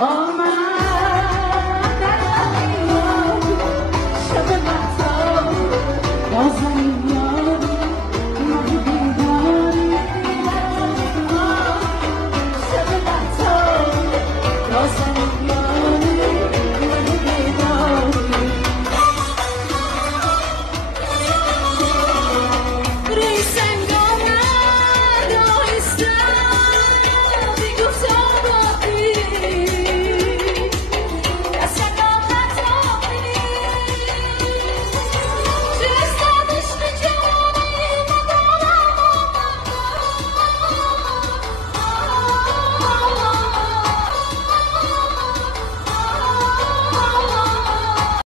آمد در یاری شب مهتاب نازنین یاری ماه بیداری شب مهتاب نازنین یاری